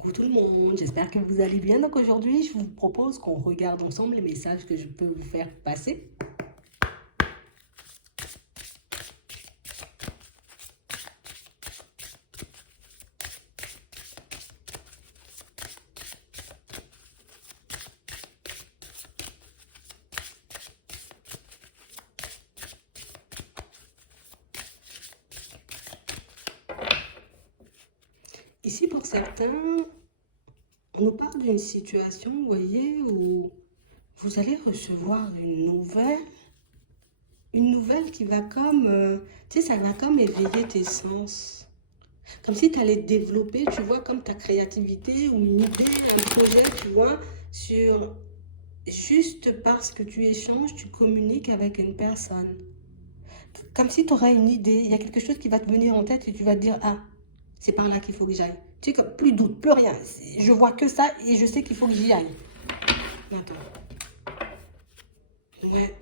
Coucou tout le monde, j'espère que vous allez bien. Donc aujourd'hui, je vous propose qu'on regarde ensemble les messages que je peux vous faire passer. Ici, pour certains, on nous parle d'une situation, vous voyez, où vous allez recevoir une nouvelle qui va comme, tu sais, ça va comme éveiller tes sens. Comme si tu allais développer, tu vois, comme ta créativité ou une idée, un projet, tu vois, sur juste parce que tu échanges, tu communiques avec une personne. Comme si tu aurais une idée, il y a quelque chose qui va te venir en tête et tu vas te dire, ah, c'est par là qu'il faut que j'aille. Tu sais, comme plus de doute, plus rien. Je vois que ça et je sais qu'il faut que j'y aille. Attends. Ouais.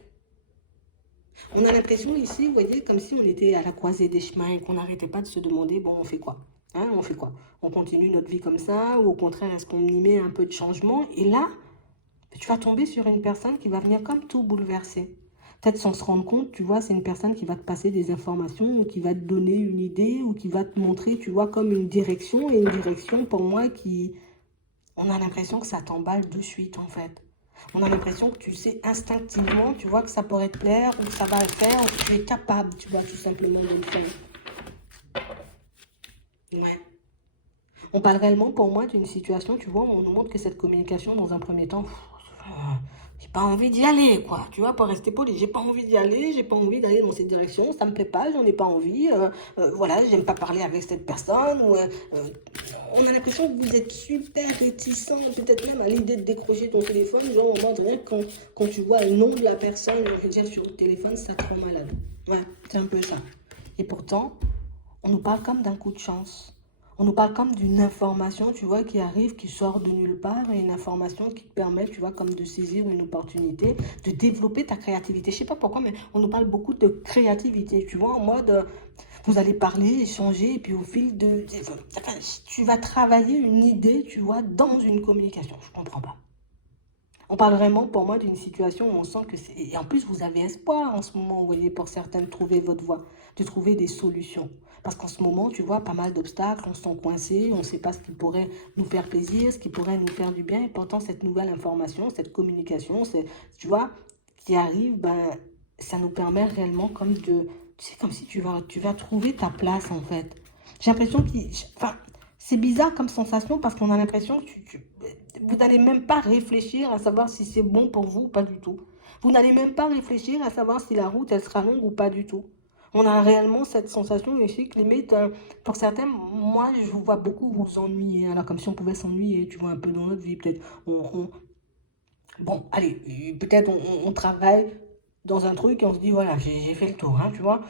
On a l'impression ici, vous voyez, comme si on était à la croisée des chemins et qu'on n'arrêtait pas de se demander, bon, on fait quoi? Hein, on fait quoi? On continue notre vie comme ça ou au contraire, est-ce qu'on y met un peu de changement? Et là, tu vas tomber sur une personne qui va venir comme tout bouleverser. Peut-être sans se rendre compte, tu vois, c'est une personne qui va te passer des informations ou qui va te donner une idée ou qui va te montrer, tu vois, comme une direction. Et une direction, pour moi, qui... On a l'impression que ça t'emballe de suite, en fait. On a l'impression que tu sais instinctivement, tu vois, que ça pourrait te plaire ou que ça va le faire ou que tu es capable, tu vois, tout simplement de le faire. Ouais. On parle réellement pour moi d'une situation, tu vois, où on nous montre que cette communication, dans un premier temps, j'ai pas envie d'y aller, quoi. Tu vois, pour rester poli, j'ai pas envie d'y aller, j'ai pas envie d'aller dans cette direction, ça me plaît pas, j'en ai pas envie. Voilà, j'aime pas parler avec cette personne. Euh, on a l'impression que vous êtes super réticent, peut-être même à l'idée de décrocher ton téléphone. Genre, au moment donné, quand tu vois le nom de la personne, on va dire sur le téléphone, ça te rend malade. Ouais, c'est un peu ça. Et pourtant, on nous parle comme d'un coup de chance. On nous parle comme d'une information, tu vois, qui arrive, qui sort de nulle part, et une information qui te permet, tu vois, comme de saisir une opportunité, de développer ta créativité. Je sais pas pourquoi, mais on nous parle beaucoup de créativité, tu vois, en mode, vous allez parler, échanger, et puis au fil de... Enfin, tu vas travailler une idée, tu vois, dans une communication. Je comprends pas. On parle vraiment pour moi d'une situation où on sent que c'est... Et en plus, vous avez espoir en ce moment, vous voyez, pour certains, de trouver votre voie, de trouver des solutions. Parce qu'en ce moment, tu vois, pas mal d'obstacles, on se sent coincé, on ne sait pas ce qui pourrait nous faire plaisir, ce qui pourrait nous faire du bien. Et pourtant, cette nouvelle information, cette communication, tu vois, qui arrive, ben, ça nous permet réellement comme de... Tu sais, comme si tu vas trouver ta place, en fait. J'ai l'impression qu'il... Enfin, c'est bizarre comme sensation parce qu'on a l'impression que vous n'allez même pas réfléchir à savoir si c'est bon pour vous ou pas du tout. Vous n'allez même pas réfléchir à savoir si la route, elle sera longue ou pas du tout. On a réellement cette sensation ici que limite, pour certains, moi, je vous vois beaucoup vous ennuyer. Alors, comme si on pouvait s'ennuyer, tu vois, un peu dans notre vie. Peut-être, bon, allez, peut-être on travaille dans un truc et on se dit, voilà, j'ai fait le tour, hein, tu vois.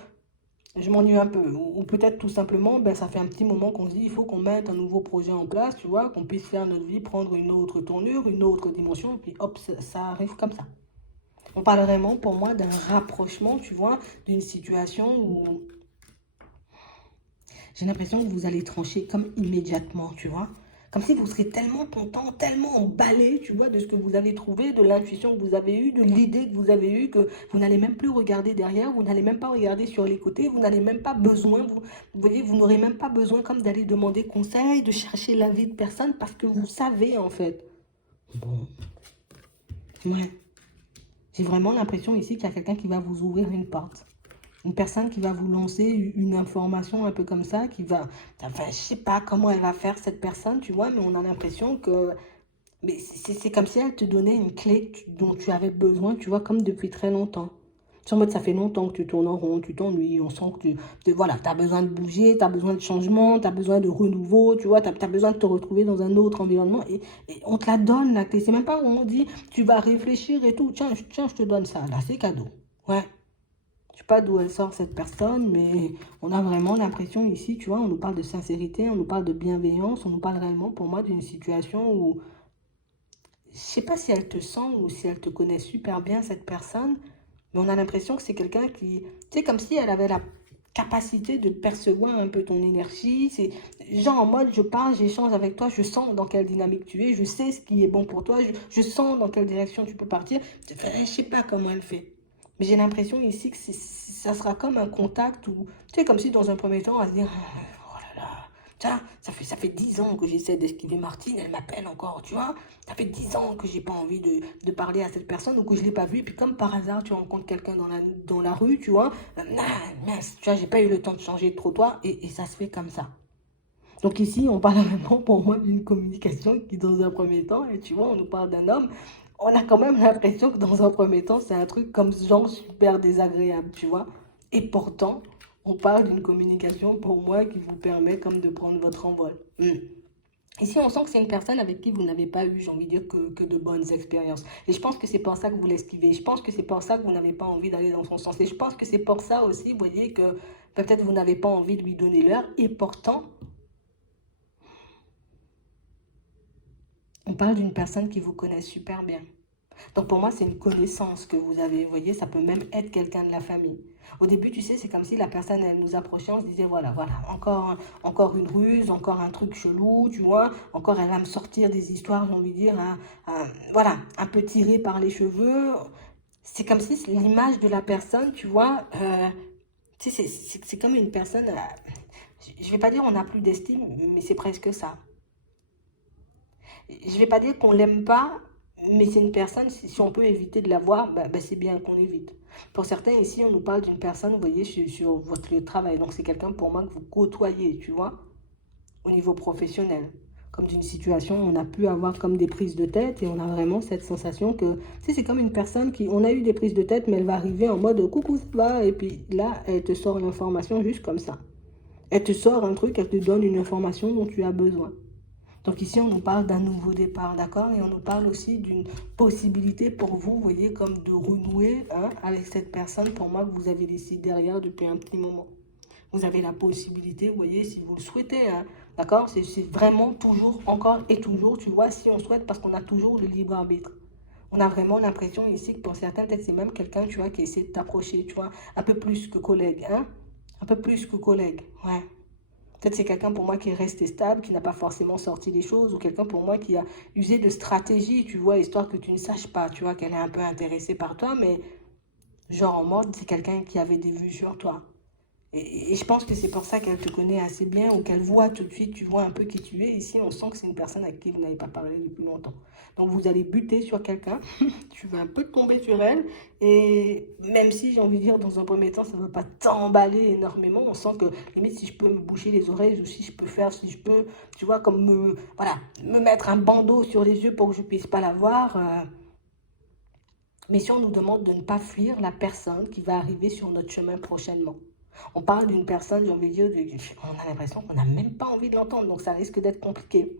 Je m'ennuie un peu. Ou peut-être tout simplement, ben, ça fait un petit moment qu'on se dit, il faut qu'on mette un nouveau projet en place, tu vois, qu'on puisse faire notre vie, prendre une autre tournure, une autre dimension, et puis hop, ça arrive comme ça. On parle vraiment, pour moi, d'un rapprochement, tu vois, d'une situation où j'ai l'impression que vous allez trancher comme immédiatement, tu vois. Comme si vous serez tellement content, tellement emballé, tu vois, de ce que vous avez trouvé, de l'intuition que vous avez eue, de l'idée que vous avez eue, que vous n'allez même plus regarder derrière, vous n'allez même pas regarder sur les côtés, vous n'allez même pas besoin, vous voyez, vous n'aurez même pas besoin comme d'aller demander conseil, de chercher l'avis de personne, parce que vous savez en fait. Bon, ouais. J'ai vraiment l'impression ici qu'il y a quelqu'un qui va vous ouvrir une porte. Une personne qui va vous lancer une information un peu comme ça, qui va... Enfin, je sais pas comment elle va faire cette personne, tu vois, mais on a l'impression que... Mais c'est comme si elle te donnait une clé dont tu avais besoin, tu vois, comme depuis très longtemps. Sur mode, ça fait longtemps que tu tournes en rond, tu t'ennuies, on sent que voilà, tu as besoin de bouger, tu as besoin de changement, tu as besoin de renouveau, tu vois, tu as besoin de te retrouver dans un autre environnement et on te la donne, la clé. C'est même pas où on dit, tu vas réfléchir et tout, tiens, tiens, je te donne ça, là, c'est cadeau. Ouais. Je sais pas d'où elle sort cette personne, mais on a vraiment l'impression ici, tu vois, on nous parle de sincérité, on nous parle de bienveillance, on nous parle réellement pour moi d'une situation où je sais pas si elle te sent ou si elle te connaît super bien cette personne, mais on a l'impression que c'est quelqu'un qui, tu sais, comme si elle avait la capacité de percevoir un peu ton énergie. C'est genre en mode, je parle, j'échange avec toi, je sens dans quelle dynamique tu es, je sais ce qui est bon pour toi, je sens dans quelle direction tu peux partir. Je sais pas comment elle fait. Mais j'ai l'impression ici que ça sera comme un contact où, tu sais, comme si dans un premier temps, on va se dire, oh là là, tiens, ça fait 10 ans que j'essaie d'esquiver Martine, elle m'appelle encore, tu vois. Ça fait 10 ans que j'ai pas envie de parler à cette personne ou que je l'ai pas vue. Et puis comme par hasard, tu rencontres quelqu'un dans la rue, tu vois. Mince, tu vois, j'ai pas eu le temps de changer de trottoir et ça se fait comme ça. Donc ici, on parle vraiment pour moi d'une communication qui, dans un premier temps, et tu vois, on nous parle d'un homme, on a quand même l'impression que dans un premier temps, c'est un truc comme genre super désagréable, tu vois. Et pourtant, on parle d'une communication pour moi qui vous permet comme de prendre votre envol. Ici, on sent que c'est une personne avec qui vous n'avez pas eu, j'ai envie de dire, que de bonnes expériences. Et je pense que c'est pour ça que vous l'esquivez. Je pense que c'est pour ça que vous n'avez pas envie d'aller dans son sens. Et je pense que c'est pour ça aussi, vous voyez, que peut-être vous n'avez pas envie de lui donner l'heure. Et pourtant, on parle d'une personne qui vous connaît super bien. Donc pour moi, c'est une connaissance que vous avez. Vous voyez, ça peut même être quelqu'un de la famille. Au début, tu sais, c'est comme si la personne, elle nous approchait, on se disait, voilà, voilà, encore une ruse, encore un truc chelou, tu vois, encore elle va me sortir des histoires, j'ai envie de dire, voilà, un peu tirées par les cheveux. C'est comme si l'image de la personne, tu vois, tu sais, c'est comme une personne, je vais pas dire on n'a plus d'estime, mais c'est presque ça. Je vais pas dire qu'on l'aime pas, mais c'est une personne, si on peut éviter de la voir, c'est bien qu'on évite. Pour certains, ici, on nous parle d'une personne, vous voyez, sur votre lieu de travail. Donc, c'est quelqu'un pour moi que vous côtoyez, tu vois, au niveau professionnel. Comme d'une situation où on a pu avoir comme des prises de tête et on a vraiment cette sensation que, tu sais, c'est comme une personne qui, on a eu des prises de tête, mais elle va arriver en mode coucou, ça va, et puis là, elle te sort l'information juste comme ça. Elle te sort un truc, elle te donne une information dont tu as besoin. Donc ici, on nous parle d'un nouveau départ, d'accord? Et on nous parle aussi d'une possibilité pour vous, vous voyez, comme de renouer avec cette personne, pour moi, que vous avez laissé derrière depuis un petit moment. Vous avez la possibilité, vous voyez, si vous le souhaitez, d'accord? C'est vraiment toujours, encore et toujours, tu vois, si on souhaite, parce qu'on a toujours le libre arbitre. On a vraiment l'impression ici que pour certains, peut-être c'est même quelqu'un, tu vois, qui essaie de t'approcher, tu vois, un peu plus que collègue, hein? Un peu plus que collègue, ouais. Peut-être c'est quelqu'un pour moi qui est resté stable, qui n'a pas forcément sorti les choses, ou quelqu'un pour moi qui a usé de stratégie, tu vois, histoire que tu ne saches pas, tu vois, qu'elle est un peu intéressée par toi, mais genre en mode, c'est quelqu'un qui avait des vues sur toi. Et je pense que c'est pour ça qu'elle te connaît assez bien ou qu'elle voit tout de suite, tu vois un peu qui tu es. Ici, on sent que c'est une personne avec qui vous n'avez pas parlé depuis longtemps. Donc, vous allez buter sur quelqu'un, tu vas un peu tomber sur elle. Et même si, j'ai envie de dire, dans un premier temps, ça ne va pas t'emballer énormément, on sent que, limite, si je peux me boucher les oreilles ou si je peux faire, si je peux, tu vois, comme voilà, me mettre un bandeau sur les yeux pour que je ne puisse pas la voir. Mais si on nous demande de ne pas fuir la personne qui va arriver sur notre chemin prochainement. On parle d'une personne, j'ai envie de dire, on a l'impression qu'on n'a même pas envie de l'entendre, donc ça risque d'être compliqué.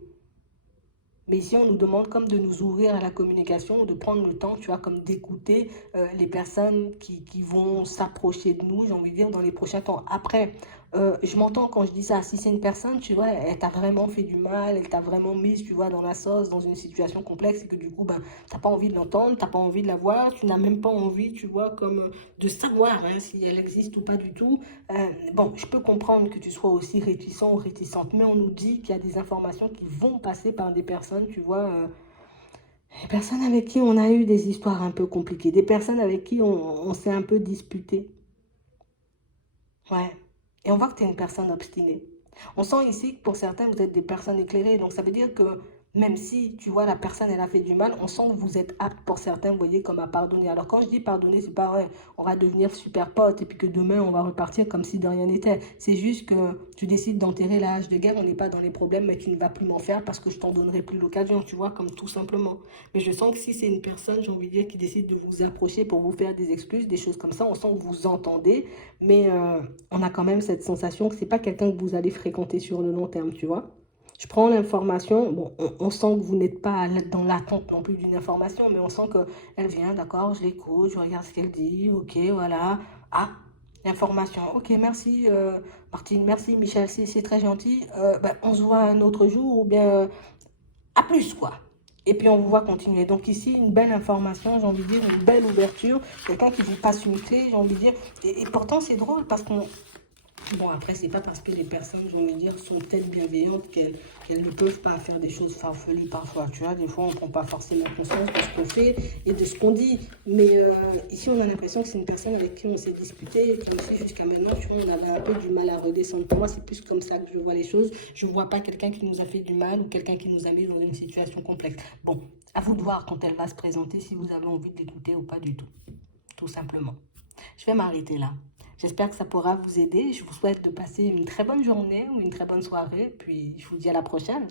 Mais ici, on nous demande comme de nous ouvrir à la communication, de prendre le temps, tu vois, comme d'écouter les personnes qui vont s'approcher de nous, j'ai envie de dire, dans les prochains temps. Après, je m'entends quand je dis ça. Si c'est une personne, tu vois, elle t'a vraiment fait du mal, elle t'a vraiment mise, tu vois, dans la sauce, dans une situation complexe, et que du coup, t'as pas envie de l'entendre, t'as pas envie de la voir, tu n'as même pas envie, tu vois, comme de savoir si elle existe ou pas du tout. Bon, je peux comprendre que tu sois aussi réticent ou réticente, mais on nous dit qu'il y a des informations qui vont passer par des personnes, tu vois, des personnes avec qui on a eu des histoires un peu compliquées, des personnes avec qui on s'est un peu disputé. Ouais. Et on voit que tu es une personne obstinée. On sent ici que pour certains, vous êtes des personnes éclairées. Donc, ça veut dire que même si, tu vois, la personne, elle a fait du mal, on sent que vous êtes apte pour certains, vous voyez, comme à pardonner. Alors, quand je dis pardonner, c'est pas vrai, on va devenir super potes et puis que demain, on va repartir comme si de rien n'était. C'est juste que tu décides d'enterrer la hache de guerre, on n'est pas dans les problèmes, mais tu ne vas plus m'en faire parce que je t'en donnerai plus l'occasion, tu vois, comme tout simplement. Mais je sens que si c'est une personne, j'ai envie de dire, qui décide de vous approcher pour vous faire des excuses, des choses comme ça, on sent que vous entendez, mais on a quand même cette sensation que c'est pas quelqu'un que vous allez fréquenter sur le long terme, tu vois. Je prends l'information, bon, on sent que vous n'êtes pas dans l'attente non plus d'une information, mais on sent qu'elle vient, d'accord, je l'écoute, je regarde ce qu'elle dit, ok, voilà. Ah, l'information, ok, merci Martine, merci Michel, c'est très gentil. On se voit un autre jour ou bien à plus, quoi. Et puis on vous voit continuer. Donc ici, une belle information, j'ai envie de dire, une belle ouverture, quelqu'un qui vous passe une clé, j'ai envie de dire. Et pourtant, c'est drôle parce qu'on Bon, après, c'est pas parce que les personnes, j'ai envie de dire, sont peut-être bienveillantes qu'elles ne peuvent pas faire des choses farfelues parfois. Tu vois, des fois, on ne prend pas forcément conscience de ce qu'on fait et de ce qu'on dit. Mais ici, on a l'impression que c'est une personne avec qui on s'est disputé, comme si jusqu'à maintenant, tu vois, on avait un peu du mal à redescendre. Pour moi, c'est plus comme ça que je vois les choses. Je ne vois pas quelqu'un qui nous a fait du mal ou quelqu'un qui nous a mis dans une situation complexe. Bon, à vous de voir quand elle va se présenter si vous avez envie de l'écouter ou pas du tout. Tout simplement. Je vais m'arrêter là. J'espère que ça pourra vous aider. Je vous souhaite de passer une très bonne journée ou une très bonne soirée. Puis je vous dis à la prochaine.